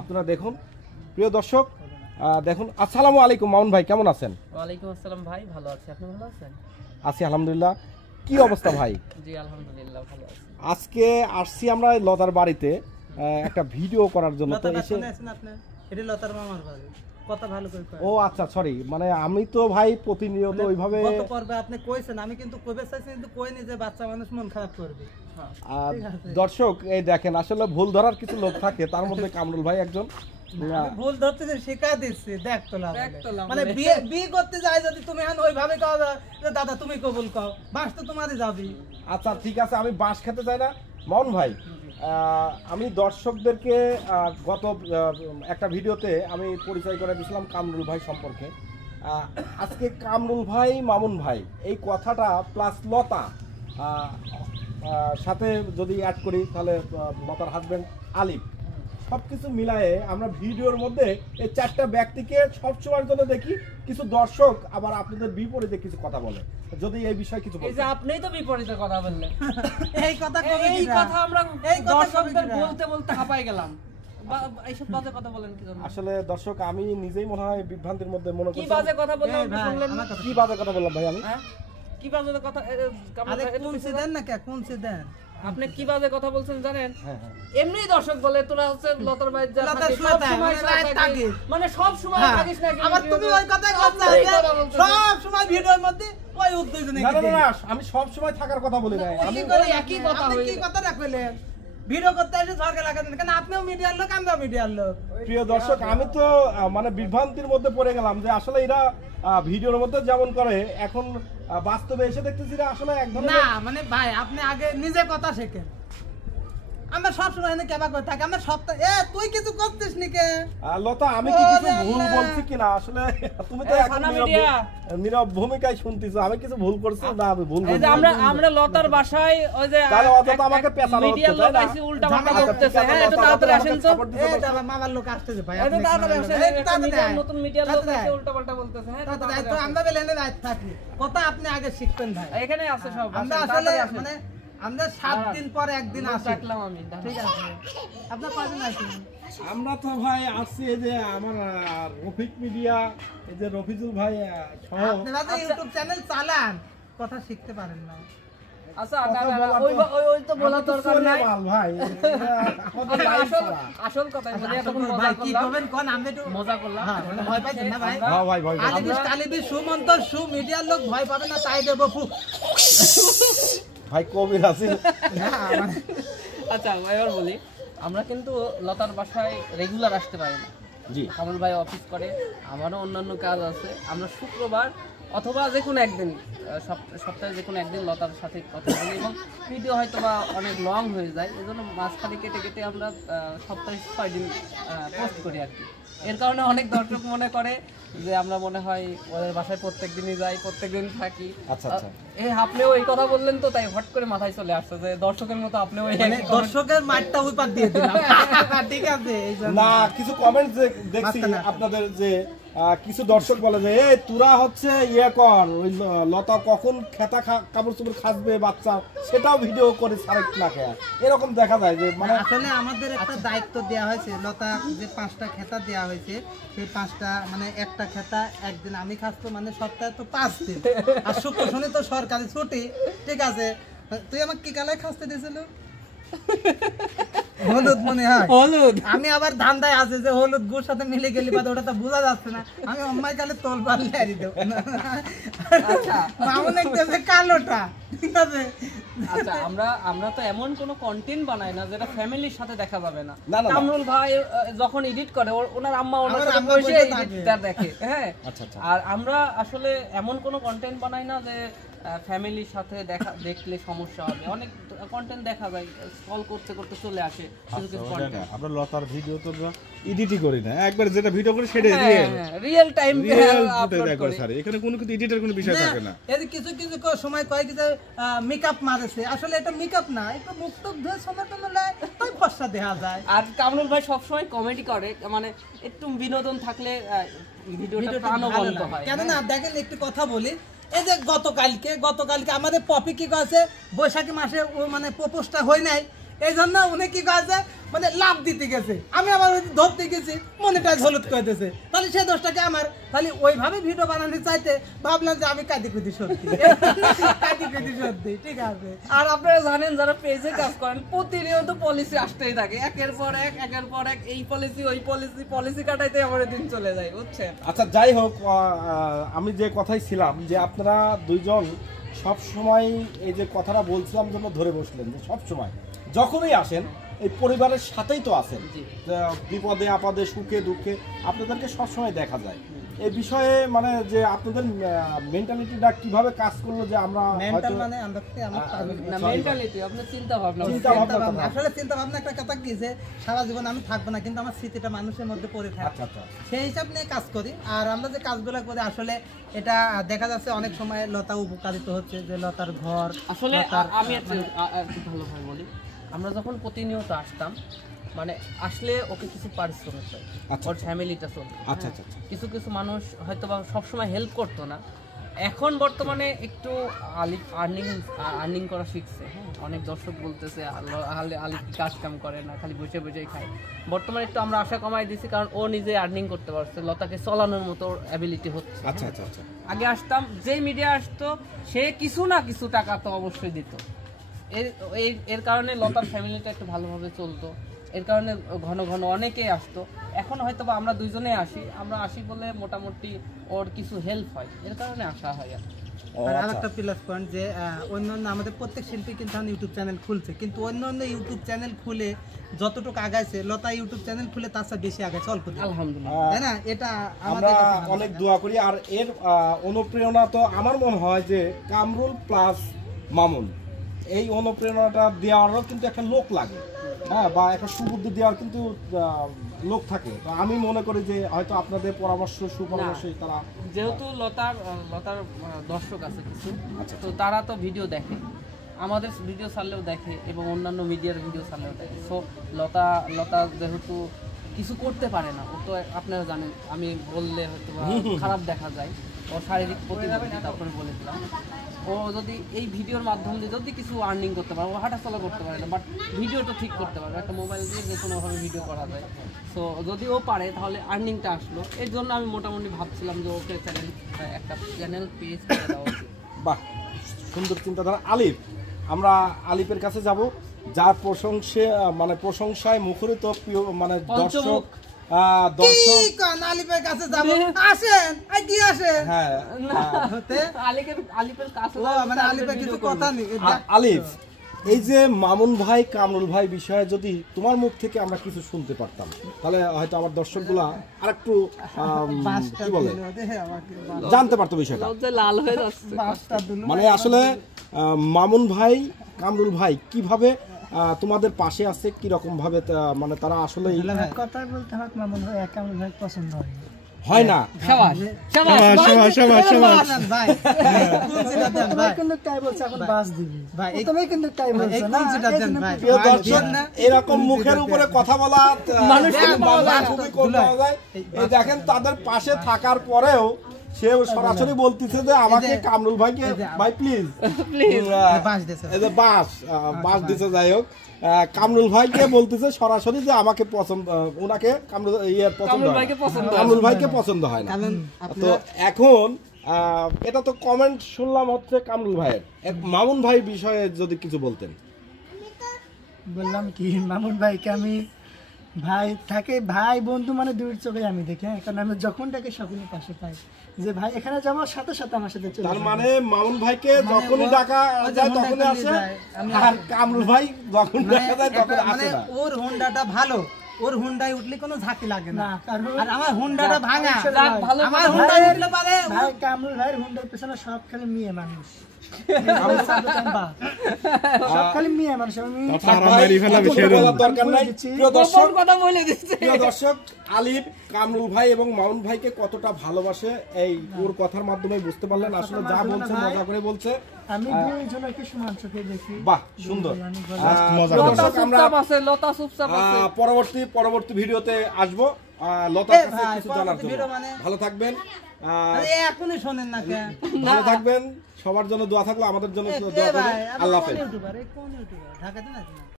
আপনারা দেখুন প্রিয় দর্শক দেখুন। আসসালামু আলাইকুম মামুন ভাই, কেমন আছেন? ওয়ালাইকুম আসসালাম ভাই, ভালো আছি, আপনি ভালো আছেন? আছি আলহামদুলিল্লাহ। কি অবস্থা ভাই? জি আলহামদুলিল্লাহ ভালো আছি। আজকে আসছি আমরা লতার বাড়িতে একটা ভিডিও করার জন্য। তো এসে এটা লতার মামার বাড়ি, কথা ভালো করে কয়। ও আচ্ছা সরি, মানে আমি তো ভাই প্রতিনিয়ত ওইভাবে কত পর্বে আপনি কইছেন, আমি কিন্তু কইবে চাইছি কিন্তু কইনি যে বাচ্চা মানুষ মন খারাপ করবে। দর্শক এই দেখেন, আসলে ভুল ধরার কিছু লোক থাকে, তার মধ্যে কামরুল ভাই একজন। ভুল ধরতে শেখা দিচ্ছি, দেখ তোলা মানে বিয়ে করতে যাই যদি তুমি এখন ওইভাবে কও যে দাদা তুমি কবুল কও, বাস তো তোমারই যাবি। আচ্ছা ঠিক আছে, আমি বাঁশ খেতে চাই না মামুন ভাই। আমি দর্শকদেরকে গত একটা ভিডিওতে আমি পরিচয় করে দিয়েছিলাম কামরুল ভাই সম্পর্কে। আজকে কামরুল ভাই মামুন ভাই এই কথাটা প্লাস লতা সাথে যদি অ্যাড করি তাহলে লতার হাজব্যান্ড আলিফ, সব কিছু মিলায়ে আমরা ভিডিওর মধ্যে এই চারটা ব্যক্তিকে সবসময়ের জন্য দেখি। কিছু দর্শক আবার আপনাদের বিপরীতে কিছু কথা বলে, যদি এই বিষয়ে কিছু বলেন। এই যে আপনিই তো বিপরীতে কথা বললেন। এই কথা কবে এই কথা আমরা দর্শকদের বলতে বলতে হাঁপাই গেলাম। এইসব বাজে কথা বলেন কি জন্য? আসলে দর্শক আমি নিজেই মনে হয় বিভ্রান্তির মধ্যে মনে করছি। কি বাজে কথা বললাম শুনলেন না? কি বাজে কথা বললাম ভাই আমি? কি বাজে কথা? আরে কোন সে দেন না কে, কোন সে দেন? আপনি কি বাজে কথা বলছেন জানেন? হ্যাঁ এমনিই দর্শক বলে তোরা হচ্ছে লতার ভাই যা থাকে মানে সব সময় থাকিস না। আবার তুমি ওই কথাই বলছো সব সময় ভিডিওর মধ্যে ওই উদ্দেশ্য নেই। না না না, আমি সব সময় থাকার কথা বলি না। আমি একই কথা, আপনি কি কথা রাখলেন? ভিডিও করতে এসে ঝগড়া লাগাতেন কেন? আপনিও মিডিয়ার লোক, আমিও মিডিয়ার লোক। প্রিয় দর্শক, আমি তো মানে বিভ্রান্তির মধ্যে পড়ে গেলাম যে আসলে এরা ভিডিওর মধ্যে যেমন করে এখন বাস্তবে এসে দেখতেছি আসলে এক ধরনের না। মানে ভাই আপনি আগে নিজে কথা শেখেন। আমরা সব সময় এনে কেবা করে থাকি, আমরা সপ্তাহ তুই কিছু করছিস নিকে লতা, আমি কি কিছু ভুল বলছি কিনা? আসলে তুমি তো এখন নীরব ভূমিকায় শুনতেছো, আমি কিছু ভুল করছি না? আমি ভুল বলছি। আমরা লতার বাসায় ওই যে তাহলে অতটা আমাকে পেছানো হচ্ছে তাই না? উল্টা পাল্টা করতেছে। হ্যাঁ একটু তাড়াতাড়ি আসেন তো। এই দাদা মামার লোক আসতেছে ভাই, একটু তাড়াতাড়ি আসেন। নতুন মিডিয়ার লোক এসে উল্টা পাল্টা বলতেছে। হ্যাঁ তাড়াতাড়ি তো আমরা বেলেনে রাত থাকি, কথা আপনি আগে শিখবেন ভাই। এখানে আছে সব। আমরা আসলে মানে আমরা 7 দিন পর একদিন আসলাম আমি। ঠিক আছে, আপনার কয়দিন আছেন? আমরা তো ভাই আসছি এই যে আমার রফিক মিডিয়া, এই যে রফিজুল ভাই সহ। আপনারা তো ইউটিউব চ্যানেল চালান, কথা শিখতে পারেন না। আচ্ছা ওই তো বলা দরকার নাই ভাই। আসল কথাই বলি। এখন ভাই কি করবেন কোন? আমরা একটু মজা করলাম। হ্যাঁ মানে ভয় পাচ্ছেন না ভাই? হ্যাঁ ভাই ভয় পাচ্ছি। আলিবি সুমন্ত সু মিডিয়ার লোক ভয় পাবে না, তাই দেব ফু ভাই কবির আছে না মানে। আচ্ছা এবার বলি, আমরা কিন্তু লতার বাসায় রেগুলার আসতে পারি না। জি, কামরুল ভাই অফিস করে, আমারও অন্যান্য কাজ আছে। আমরা শুক্রবার অথবা যে কোনো একদিন, সপ্তাহে যে কোনো একদিন লতার সাথে কথা বলি, এবং ভিডিও হয়তো বা অনেক লং হয়ে যায়, এই জন্য মাঝখানে কেটে কেটে আমরা সপ্তাহে 6 দিন পোস্ট করি আর কি। এর কারণে অনেক দর্শক মনে করে যে আমরা মনে হয় ওদের বাসায় প্রত্যেক দিনই যাই, প্রত্যেক দিন থাকি। আচ্ছা আচ্ছা, এই আপনিও এই কথা বললেন তো, তাই হট করে মাথায় চলে আসছে যে দর্শকের মতো আপনিও দর্শকের মাঠটা ওই পার দিয়ে দিলাম। ঠিক আছে, না কিছু কমেন্টস দেখছি আপনাদের যে কিছু দর্শক বলে যে এই তোরা হচ্ছে ইয়ে কর, ওই লতা কখন খেতা কাপড় চোপড় খাসবে বাচ্চা, সেটাও ভিডিও করে সারেক্ট না খেয়া, এরকম দেখা যায় যে মানে আসলে আমাদের একটা দায়িত্ব দেওয়া হয়েছে। লতা যে 5টা খেতা দেওয়া হয়েছে, সেই 5টা মানে একটা খেতা একদিন আমি খাসতো, মানে সপ্তাহে তো 5 দিন, আর শুক্র শনি তো সরকারি ছুটি। ঠিক আছে, তুই আমাকে কি কালায় খাসতে দিয়েছিল? হলুদ মনে হয়, হলুদ। আমি আবার ধান্দায় আছে যে হলুদ গুড় সাথে মিলে গেলি বাদ, ওটা তো বোঝা যাচ্ছে না। আমি অম্মাই কালে তোল পারলে হারি দেব। আচ্ছা মামুন একদম কালোটা। ঠিক আছে, আচ্ছা আমরা তো এমন কোনো কন্টেন্ট বানাই না যেটা ফ্যামিলির সাথে দেখা যাবে না। কামরুল ভাই যখন এডিট করে ওনার আম্মা ওনার সাথে বসে এডিটটা দেখে। হ্যাঁ আচ্ছা আচ্ছা। আর আমরা আসলে এমন কোনো কন্টেন্ট বানাই না যে ফ্যামিলির সাথে দেখলে সমস্যা হবে। অনেক কন্টেন্ট দেখা যায় স্ক্রল করতে করতে চলে আসে কিছু কিছু কন্টেন্ট। আমরা লতার ভিডিও তো এডিটই করি না, একবার যেটা ভিডিও করি সেটা রিয়েল টাইম আপলোড করি। স্যার এখানে কোনো কিছু এডিটের কোনো বিষয় থাকে না। এই কিছু কিছু সময় কয় যে মেকআপ মারেছে, আসলে এটা মেকআপ না, একটু মুখ টুক ধুয়ে সোনা টোনা লাই তাই ফর্সা দেখা যায়। আর কামরুল ভাই সব সময় কমেডি করে, মানে একটু বিনোদন থাকলে ভিডিওটা প্রাণবন্ত হয়। কেন না দেখেন একটু কথা বলি, এই যে গতকালকে আমাদের পপি কি করেছে, বৈশাখী মাসে মানে প্রপোজটা হয় নাই, এই জন্য উনি কি কাজে মানে লাভ দিতে গেছে, আমি আবার ওই ধরতে গেছি মনিটাইজ হলুদ করে দিয়েছে, তাহলে সেই দোষটাকে আমার, তাহলে ওইভাবে ভিডিও বানাতে চাইতে ভাবলাম যে আমি কাঁদি কুদি সত্যি কাঁদি কুদি সত্যি, ঠিক আছে। আর আপনারা জানেন যারা পেজে কাজ করেন প্রতিনিয়ত পলিসি আসতেই থাকে, একের পর এক এই পলিসি ওই পলিসি কাটাইতে আমার দিন চলে যায়, বুঝছেন। আচ্ছা যাই হোক, আমি যে কথাই ছিলাম যে আপনারা দুইজন সব সময় এই যে কথাটা বলছিলাম জন্য ধরে বসলেন যে সব সময় যখনই আসেন এই পরিবারের সাথেই তো আছেন, বিপদে আপদে সুখে দুঃখে আপনাদেরকে সবসময় দেখা যায়। এই বিষয়ে মানে যে আপনাদের মেন্টালিটিটা কিভাবে কাজ করলো যে আমরা মেন্টাল মানে আমরা না মেন্টালিটি আপনার চিন্তা ভাবনা আসলে চিন্তা ভাবনা একটা কথা কি যে সারা জীবন আমি থাকবো না, কিন্তু আমার স্মৃতিটা মানুষের মধ্যে পড়ে থাকে, সেই হিসাব নিয়ে কাজ করি। আর আমরা যে কাজগুলো করি আসলে এটা দেখা যাচ্ছে অনেক সময় লতা উপকারিত হচ্ছে, যে লতার ঘর আসলে আমি একটু ভালোভাবে বলি, আমরা যখন প্রতিনিয়ত আসতাম মানে আসলে ওকে কিছু পারিশ্রমিক চাই, ওর ফ্যামিলিটা চলতো। আচ্ছা আচ্ছা, কিছু কিছু মানুষ হয়তো বা সবসময় হেল্প করতো না, এখন বর্তমানে একটু আর্নিং করা শিখছে। হ্যাঁ, অনেক দর্শক বলতেছে আলিফ কাজ কাম করে না, খালি বসে বসেই খায়। বর্তমানে একটু আমরা আশা কমাই দিয়েছি, কারণ ও নিজে আর্নিং করতে পারছে, লতাকে চলানোর মতো অ্যাবিলিটি হচ্ছে। আচ্ছা আচ্ছা আচ্ছা। আগে আসতাম, যে মিডিয়া আসতো সে কিছু না কিছু টাকা তো অবশ্যই দিত, এর কারণে লতার ফ্যামিলিটা একটু ভালোভাবে চলতো, এর কারণে ঘন ঘন অনেকেই আসতো। এখন হয়তো বা আমরা দুইজনে আমরা আসি বলে মোটামুটি ওর কিছু হেল্প হয়, এর কারণে আসা হয়। আর আরেকটা প্লাস পয়েন্ট যে অন্যান্য আমাদের প্রত্যেক শিল্পী কিন্তু ইউটিউব চ্যানেল খুলছে, কিন্তু অন্যান্য ইউটিউব চ্যানেল খুলে যতটুকু আগাইছে লতা ইউটিউব চ্যানেল খুলে তার চেয়ে বেশি আগাইছে অল্প দিন, আলহামদুলিল্লাহ, তাই না? এটা আমরা অনেক দোয়া করি। আর এর অনুপ্রেরণা তো আমার মনে হয় যে কামরুল প্লাস মামুন, এই অনুপ্রেরণাটা দেওয়ারও কিন্তু একটা লোক লাগে, হ্যাঁ, বা একটা সুবুদ্ধি দেওয়ার কিন্তু লোক থাকে। তো আমি মনে করি যে হয়তো আপনাদের পরামর্শ সুপরামর্শই তারা, যেহেতু লতার দর্শক আছে কিছু, তো তারা তো ভিডিও দেখে, আমাদের ভিডিও ছাড়লেও দেখে এবং অন্যান্য মিডিয়ার ভিডিও ছাড়লেও দেখে। সো লতা যেহেতু কিছু করতে পারে না, ও তো আপনারা জানেন, আমি বললে হয়তো খারাপ দেখা যায়, ও শারীরিক প্রতিবন্ধী, তারপরে বলে দিলাম ও যদি এই ভিডিওর মাধ্যম দিয়ে যদি কিছু আর্নিং করতে পারে, ও হাঁটাচলা করতে পারে না, বাট ভিডিওটা ঠিক করতে পারবে, একটা মোবাইল দিয়ে যে কোনোভাবে ভিডিও করা যায়। সো যদি ও পারে তাহলে আর্নিংটা আসলো, এর জন্য আমি মোটামুটি ভাবছিলাম যে ওকে একটা চ্যানেল পেজ করে দেওয়া উচিত। বাহ, সুন্দর চিন্তাধারা। আলিফ, আমরা আলিফের কাছে যাব, যার প্রশংসায় মুখরিত প্রিয় মানে দর্শক আলিফের কাছে যাব, আসেন কি আসেন, হ্যাঁ আলিফের কাছে মানে আলিফের কিছু কথা নেই। আলিফ, এই যে মামুন ভাই কামরুল ভাই বিষয়ে যদি তোমার মুখ থেকে আমরা কিছু শুনতে পারতাম, তাহলে হয়তো আমার দর্শকগুলা আরেকটু কি বলে জানতে পারতো বিষয়টা। লাল হয়ে যাচ্ছে, মানে আসলে মামুন ভাই কামরুল ভাই কিভাবে তোমাদের পাশে আছে, কি রকম ভাবে মানে তারা আসলে কথা বলতে হয়, মামুন ভাই কামরুল ভাই পছন্দ হয় না। শাবাশ শাবাশ ভাই কিন্তু তাই বলছে, এখন বাস দিবি ভাই, তুমি কিন্তু তাই বলছো না। এরকম মুখের উপরে কথা বলা মানুষ খুবই কম পাওয়া যায়। এই দেখেন, তাদের পাশে থাকার পরেও সে সরাসরি বলতেছে যে আমাকে কামরুল ভাইকে ভাই প্লিজ বাস দিছে। যাই হোক, কামরুল ভাইকে বলতেছে সরাসরি যে আমাকে পছন্দ, ওনাকে কামরুল ভাইকে পছন্দ হয় না। তো এখন এটা তো কমেন্ট শুনলাম হচ্ছে কামরুল ভাইয়ের, মামুন ভাই বিষয়ে যদি কিছু বলতেন। বললাম কি, মামুন ভাইকে আমি ভাই থাকে, ভাই বন্ধু মানে দুই চোখে আমি দেখি, কারণ আমি যখন ডাকে সকলের পাশে পাই, যে ভাই এখানে যাওয়ার সাথে সাথে আমার সাথে চলে। তার মানে মামুন ভাইকে যখনই ডাকা যায় তখনই আসে, আর কামরুল ভাই যখন ডাকা যায় তখন আসে না। ওর হোন্ডাটা ভালো, ওর হুন্ডায় উঠলে কোনো ঝাঁকি লাগে না, আর আমার হুন্ডাটা ভাঙা, আমার হুন্ডা উঠলে পারে। ভাই কামরুল ভাইয়ের হুন্ডার পেছনে সব খালি মেয়ে মানুষ, সব খালি মেয়ে মানুষ। দর্শক, আলিফ কামরুল ভাই এবং মামুন ভাইকে কতটা ভালোবাসে এই ওর কথার মাধ্যমে বুঝতে পারলেন। আসলে যা বলছে মজা করে বলছে, আমি দুইজনকে সমান চোখে দেখি। বাহ, সুন্দর। পরবর্তী ভিডিওতে আসবো লতার কাছে কিছু জানার জন্য। ভালো থাকবেন, এখনই শোনেন না, ভালো থাকবেন, সবার জন্য দোয়া থাকলো, আমাদের জন্য দোয়া করবেন। আল্লাহ হাফেজ।